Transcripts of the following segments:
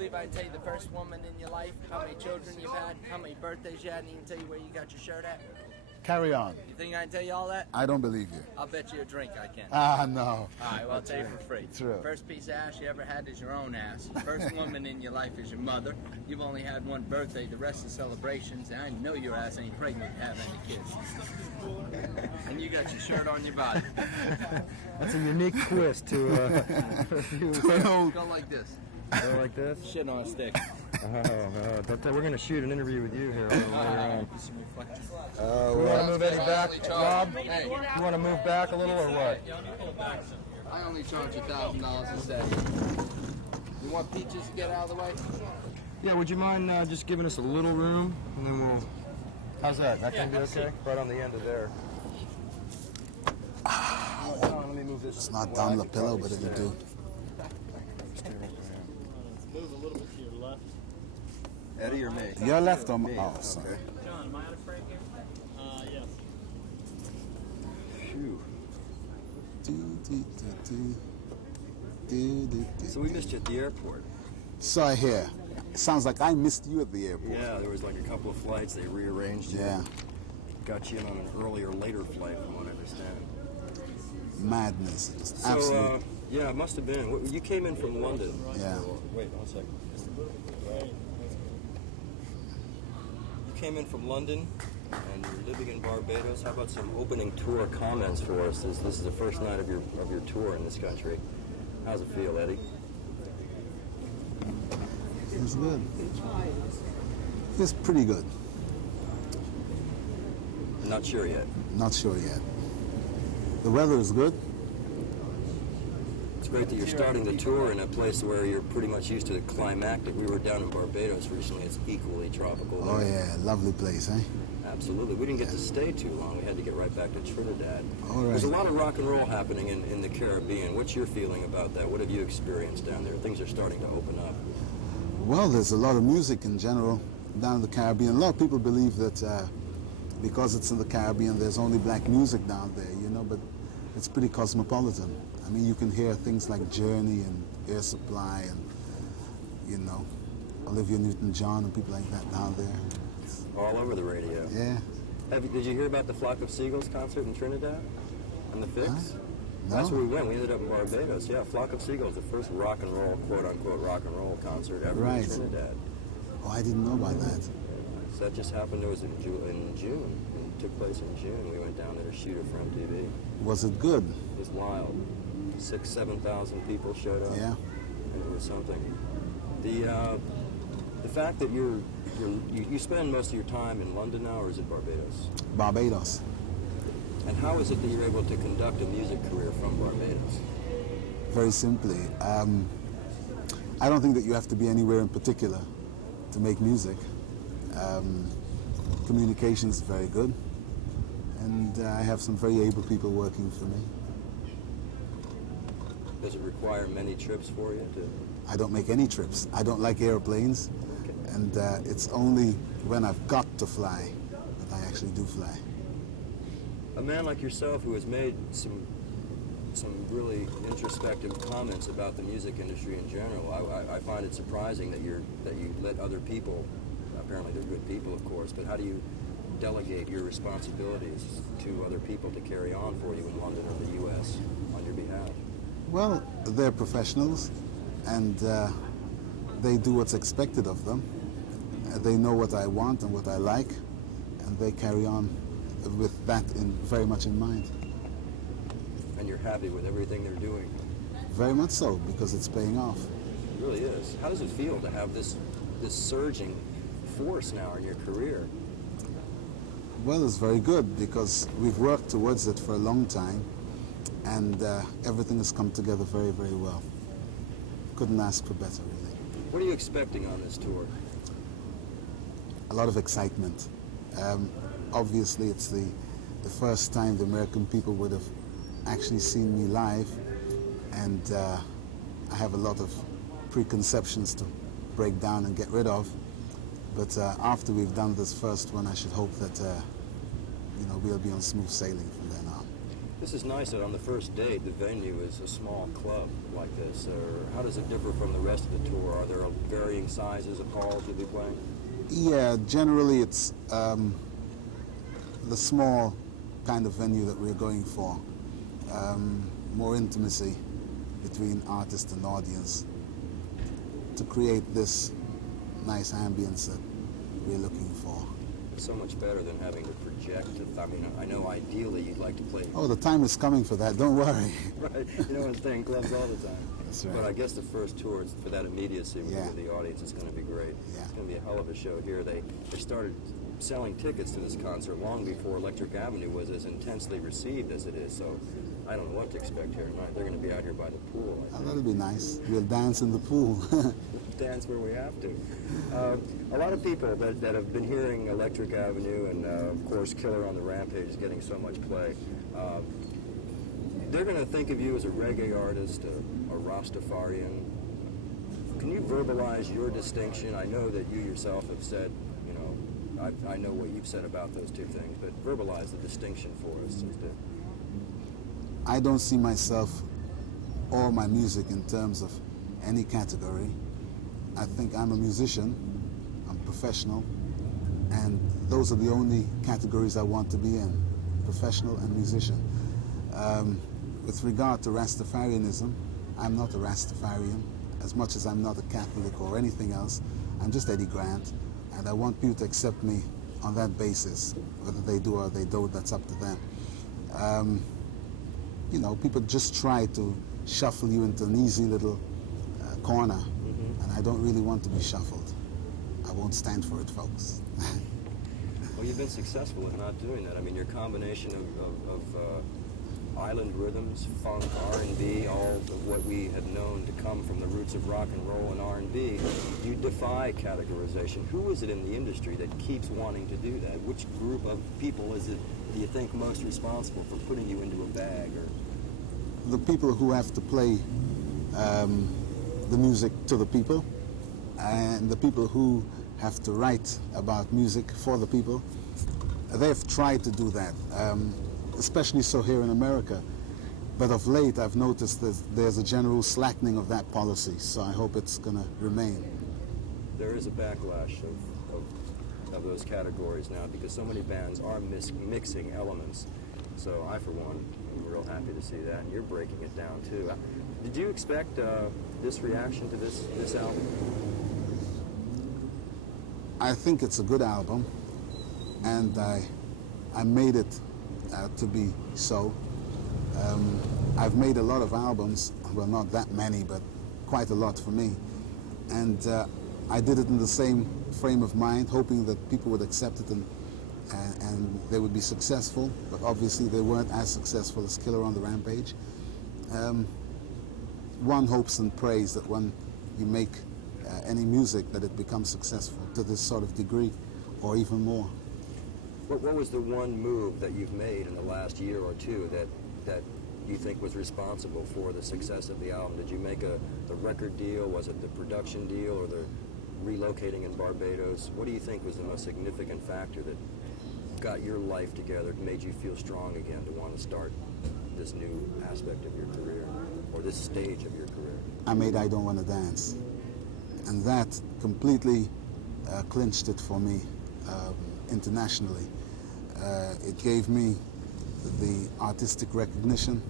believe I can tell you the first woman in your life, how many children you've had, how many birthdays you had, and even tell you where you got your shirt at? Carry on. You think I can tell you all that? I don't believe you. I'll bet you a drink I can. Ah, no. All right, well, I'll tell you for free. True. First piece of ass you ever had is your own ass. First woman in your life is your mother. You've only had one birthday, the rest is celebrations, and I know your ass ain't pregnant to have any kids. And you got your shirt on your body. That's a unique twist to Go like this. go like this. Shit on a stick. We're gonna shoot an interview with you here later on. Oh, You want to move Eddie back, Rob? Hey, You want to move back a little or what? I only charge $1,000 a set. You want peaches to get out of the way? Yeah, would you mind just giving us a little room, and then we'll... How's that? That can be okay? Right on the end of there. Let me move this. it's not down the pillow, but it'll do. Move a little bit to your left. Eddie or me? Your left or my... Oh, sorry. John, am I out of frame here? Yes. Phew. So we missed you at the airport. So I hear. Sounds like I missed you at the airport. Yeah, there was like a couple of flights. They rearranged you. Yeah. Got you in on an earlier, later flight, from what I understand. Madness. Just So, absolute. yeah, it must have been. You came in from London. Yeah. Wait, 1 second. You came in from London, and you're living in Barbados. How about some opening tour comments for us? This is the first night of your tour in this country. How's it feel, Eddie? It's good. It's pretty good. Not sure yet. Not sure yet. The weather is good. It's great that you're starting the tour in a place where you're pretty much used to the climactic. We were down in Barbados recently. It's equally tropical there. Oh yeah, lovely place, eh? Absolutely. We didn't get to stay too long. We had to get right back to Trinidad. All right. There's a lot of rock and roll happening in the Caribbean. What's your feeling about that? What have you experienced down there? Things are starting to open up. Well, there's a lot of music in general down in the Caribbean. A lot of people believe that because it's in the Caribbean, there's only black music down there, you know, but it's pretty cosmopolitan. I mean, you can hear things like Journey and Air Supply and, you know, Olivia Newton-John and people like that down there. All over the radio. Yeah. Did you hear about the Flock of Seagulls concert in Trinidad? On the Fix? No? That's where we went. We ended up in Barbados. Yeah, Flock of Seagulls, the first rock and roll, quote-unquote rock and roll concert ever Right. in Trinidad. Oh, I didn't know about that. So that just happened. It was in June. It took place in June. We went down there to shoot it for MTV. Was it good? It was wild. 6,000, 7,000 people showed up. Yeah. And it was something. The fact that you spend most of your time in London now, or is it Barbados? Barbados. And how is it that you're able to conduct a music career from Barbados? Very simply. I don't think that you have to be anywhere in particular to make music. Communication is very good. And I have some very able people working for me. Does it require many trips for you to... I don't make any trips. I don't like airplanes. Okay. And it's only when I've got to fly that I actually do fly. A man like yourself who has made some really introspective comments about the music industry in general, I find it surprising that you let other people, apparently they're good people of course, but how do you delegate your responsibilities to other people to carry on for you in London or the U.S. on your behalf? Well, they're professionals and they do what's expected of them. They know what I want and what I like, and they carry on with that very much in mind. And you're happy with everything they're doing? Very much so, because it's paying off. It really is. How does it feel to have this surging force now in your career? Well, it's very good because we've worked towards it for a long time, and everything has come together very, very well. Couldn't ask for better, really. What are you expecting on this tour? A lot of excitement. Obviously, it's the first time the American people would have actually seen me live, and I have a lot of preconceptions to break down and get rid of. But after we've done this first one, I should hope that you know, we'll be on smooth sailing from then on. This is nice that on the first date the venue is a small club like this. Or how does it differ from the rest of the tour? Are there varying sizes of halls you'll be playing? Yeah, generally it's the small kind of venue that we're going for. More intimacy between artist and audience to create this nice ambience that we're looking for. It's so much better than having to project. I mean, I know ideally you'd like to play. Oh, the time is coming for that, don't worry. Right, you know, and stay in clubs all the time. That's right. But I guess the first tour, for that immediacy with Yeah. the audience, is going to be great. Yeah. It's going to be a hell of a show here. They started selling tickets to this concert long before Electric Avenue was as intensely received as it is. So I don't know what to expect here tonight. They're going to be out here by the pool. I Oh, think. that'll be nice. We'll dance in the pool. Dance where we have to. A lot of people that have been hearing Electric Avenue and, of course, Killer on the Rampage is getting so much play. They're going to think of you as a reggae artist, a Rastafarian. Can you verbalize your distinction? I know that you yourself have said, you know, I know what you've said about those two things, but verbalize the distinction for us. As to, I don't see myself or my music in terms of any category. I think I'm a musician, I'm professional, and those are the only categories I want to be in, professional and musician. With regard to Rastafarianism, I'm not a Rastafarian, as much as I'm not a Catholic or anything else. I'm just Eddie Grant, and I want people to accept me on that basis. Whether they do or they don't, that's up to them. You know, people just try to shuffle you into an easy little corner, and I don't really want to be shuffled. I won't stand for it, folks. well, you've been successful at not doing that. I mean, your combination of island rhythms, funk, R&B, all of what we had known to come from the roots of rock and roll and R&B, you defy categorization. Who is it in the industry that keeps wanting to do that? Which group of people is it, do you think, most responsible for putting you into a bag? Or The people who have to play the music to the people, and the people who have to write about music for the people, they've tried to do that. Especially so here in America. But of late, I've noticed that there's a general slackening of that policy, so I hope it's going to remain. there is a backlash of those categories now because so many bands are mixing elements. So I, for one, am real happy to see that, and you're breaking it down too. Did you expect this reaction to this album? I think it's a good album, and I made it to be so. I've made a lot of albums, well, not that many, but quite a lot for me. And I did it in the same frame of mind, hoping that people would accept it and they would be successful, but obviously they weren't as successful as Killer on the Rampage. One hopes and prays that when you make any music that it becomes successful to this sort of degree, or even more. What was the one move that you've made in the last year or two that you think was responsible for the success of the album? Did you make the record deal? Was it the production deal or the relocating in Barbados? What do you think was the most significant factor that got your life together, made you feel strong again to want to start this new aspect of your career, or this stage of your career? I made I Don't Want to Dance. And that completely clinched it for me internationally. It gave me the artistic recognition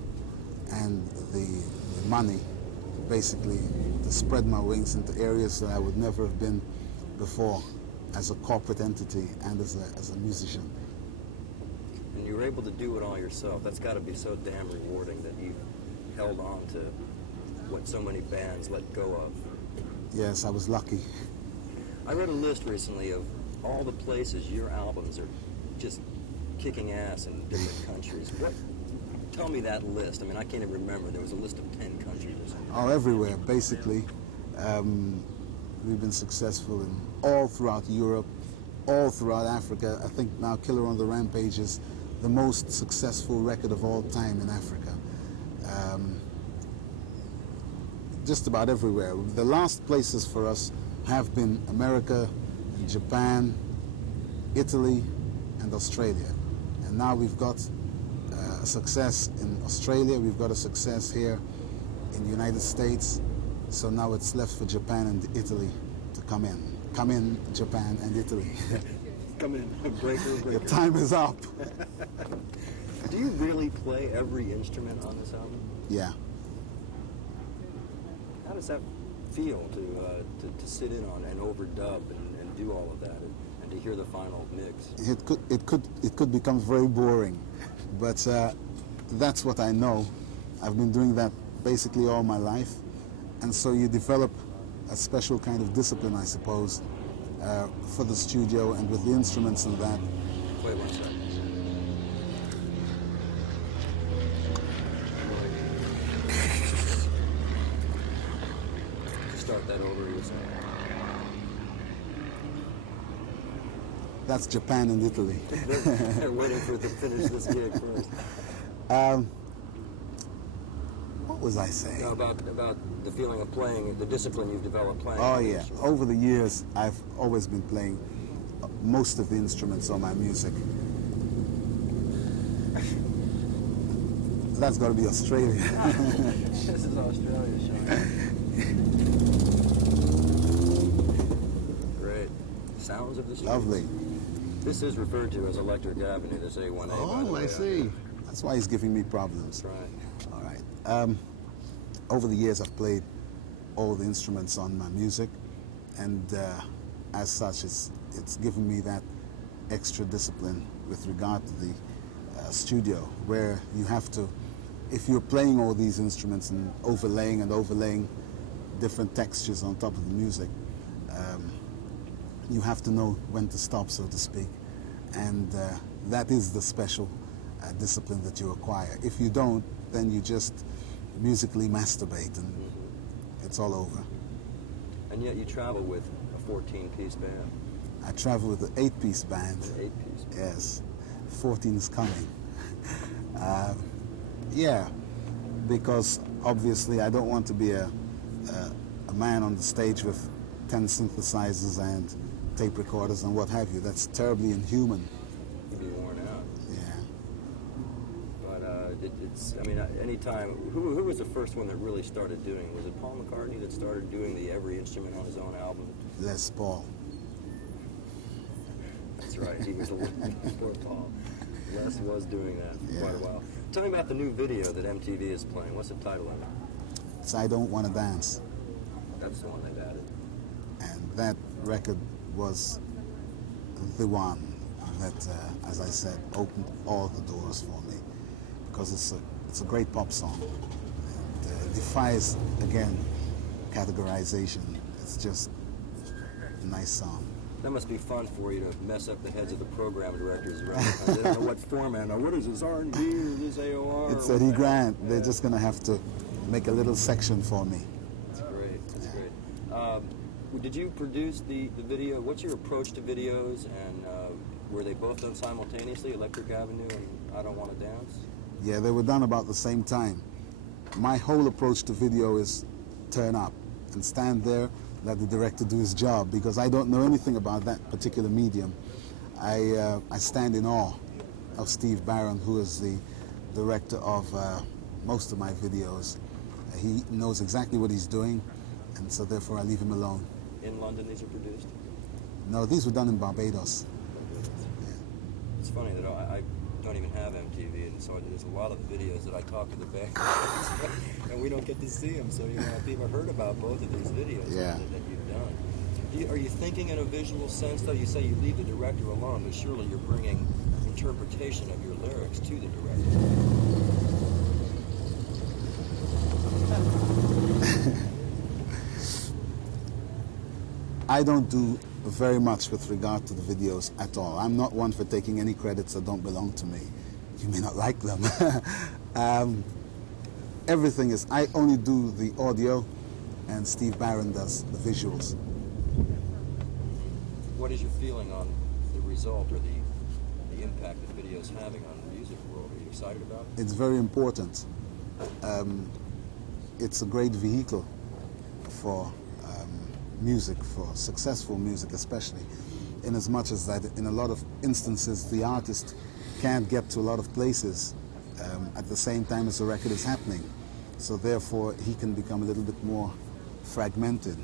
and the money, basically, to spread my wings into areas that I would never have been before as a corporate entity and as a musician. And you were able to do it all yourself. That's got to be so damn rewarding that you held on to what so many bands let go of. Yes, I was lucky. I read a list recently of all the places your albums are just kicking ass in different countries. Tell me that list. I mean, I can't even remember. There was a list of 10 countries or something. Oh, everywhere, basically. We've been successful in all throughout Europe, all throughout Africa. I think now Killer on the Rampage is the most successful record of all time in Africa. Just about everywhere. The last places for us have been America, Japan, Italy, and Australia. And now we've got a success in Australia. We've got a success here in the United States. So now it's left for Japan and Italy to come in. Come in, Japan and Italy. Come in, breaker, breaker. Your time is up. Do you really play every instrument on this album? Yeah. How does that feel to sit in on and overdub and do all of that and to hear the final mix? It could become very boring, but that's what I know. I've been doing that basically all my life, and so you develop a special kind of discipline, I suppose, for the studio and with the instruments and that. Wait 1 second. Start that over, you were saying. That's Japan and Italy. They're waiting for it to finish this gig first. What was I saying? No, about the feeling of playing, the discipline you've developed playing. Oh on the yeah, instrument. over the years I've always been playing most of the instruments on my music. That's got to be Australia. This is Australia showing. Great. Sounds of the streets. Lovely. This is referred to as Electric Avenue, this A1A. by the Oh, way. I see. That's why he's giving me problems. That's right. All right. Over the years, I've played all the instruments on my music, and as such, it's given me that extra discipline with regard to the studio, where you have to, if you're playing all these instruments and overlaying different textures on top of the music, you have to know when to stop, so to speak, and that is the special discipline that you acquire. If you don't, then you just musically masturbate and it's all over. And yet you travel with a 14-piece band. I travel with an 8-piece band. An 8-piece band. Yes, 14 is coming. Yeah, because obviously I don't want to be a man on the stage with 10 synthesizers and tape recorders and what have you. That's terribly inhuman. You'd be worn out. Yeah. But it's, I mean, any time, who was the first one that really started doing? Was it Paul McCartney that started doing the every instrument on his own album? Les Paul. That's right, he was the one before Paul. Les was doing that for Yeah. quite a while. Tell me about the new video that MTV is playing. What's the title of it? It's I Don't Want to Dance. That's the one they've added. And that record was the one that, as I said, opened all the doors for me, because it's a great pop song. It defies, again, categorization. It's just a nice song. That must be fun for you to mess up the heads of the program directors around the country. They don't know what format. Now, what is this, R&B or is this AOR? It's or Eddie what? Grant. Yeah. They're just going to have to make a little section for me. That's great. That's great. Did you produce the video? What's your approach to videos? And were they both done simultaneously, Electric Avenue and I Don't Want to Dance? Yeah, they were done about the same time. My whole approach to video is turn up and stand there, let the director do his job, because I don't know anything about that particular medium. I stand in awe of Steve Barron, who is the director of most of my videos. He knows exactly what he's doing, and so therefore I leave him alone. In London, these are produced? No, these were done in Barbados. It's funny that I don't even have MTV, and so there's a lot of the videos that I talk to the band, and we don't get to see them. So people heard about both of these videos Yeah. that you've done. Are you thinking in a visual sense, though? You say you leave the director alone, but surely you're bringing interpretation of your lyrics to the director. I don't do very much with regard to the videos at all. I'm not one for taking any credits that don't belong to me. You may not like them. Everything is, I only do the audio, and Steve Barron does the visuals. What is your feeling on the result or the impact that video is having on the music world? Are you excited about it? It's very important. It's a great vehicle for music, for successful music especially, in as much as that in a lot of instances the artist can't get to a lot of places at the same time as the record is happening. So therefore, he can become a little bit more fragmented.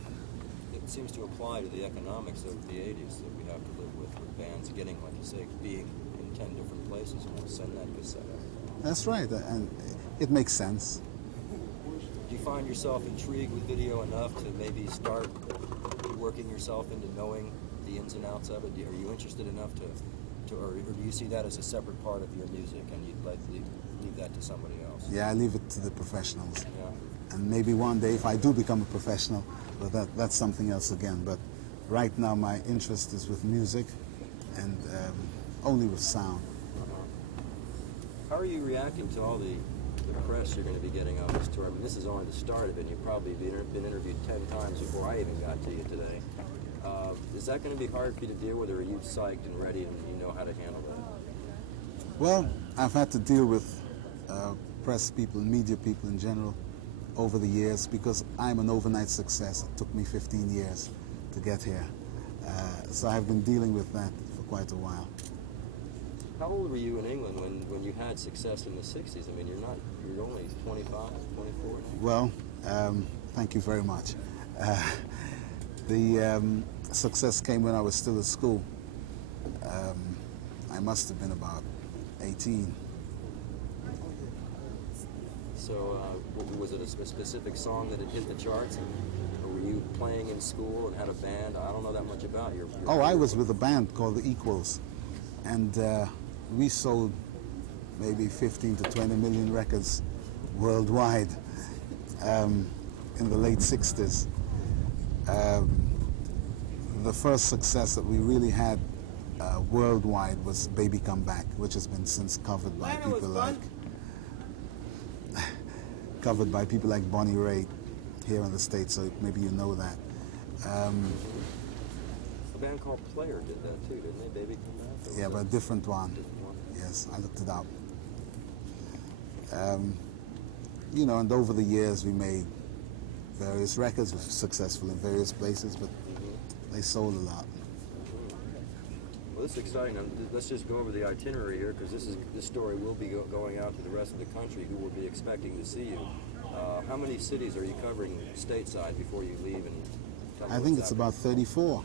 It seems to apply to the economics of the 80s that we have to live with bands getting, like you say, being in 10 different places and we'll send that cassette out. That's right, and it makes sense. Do you find yourself intrigued with video enough to maybe start working yourself into knowing the ins and outs of it? Are you interested enough or do you see that as a separate part of your music and you'd leave that to somebody else? Yeah, I leave it to the professionals. Yeah. And maybe one day, if I do become a professional, but that's something else again. But right now, my interest is with music and only with sound. How are you reacting to all the press you're going to be getting on this tour? I mean, this is only the start of it, and you've probably been interviewed 10 times before I even got to you today. Is that going to be hard for you to deal with, or are you psyched and ready and you know how to handle that? Well, I've had to deal with press people, media people in general over the years because I'm an overnight success. It took me 15 years to get here. So I've been dealing with that for quite a while. How old were you in England when you had success in the 60s? I mean, you're only 25, 24? Well, thank you very much. The success came when I was still at school. I must have been about 18. So was it a specific song that had hit the charts? Or were you playing in school and had a band? I don't know that much about your Oh, I was with a band called the Equals. And we sold maybe 15 to 20 million records worldwide in the late 60s. The first success that we really had worldwide was Baby Come Back, which has been since covered by people like Bonnie Raitt here in the States, so maybe you know that. A band called Player did that too, didn't they? Baby Come Back? Yeah, but a different one. Different one? Yes, I looked it up. You know, and over the years we made various records, which were successful in various places, but they sold a lot. Well, this is exciting. Now, let's just go over the itinerary here, because this story will be going out to the rest of the country, who will be expecting to see you. How many cities are you covering stateside before you leave? And tell me I think it's about 34.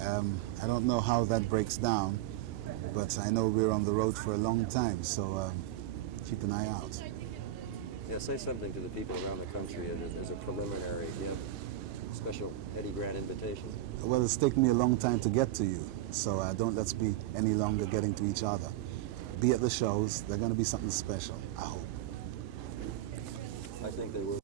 I don't know how that breaks down, but I know we're on the road for a long time, so keep an eye out. Yeah, say something to the people around the country as a preliminary. Do you have a special Eddy Grant invitation? Well, it's taken me a long time to get to you, so don't let's be any longer getting to each other. Be at the shows. They're going to be something special, I hope. I think they will.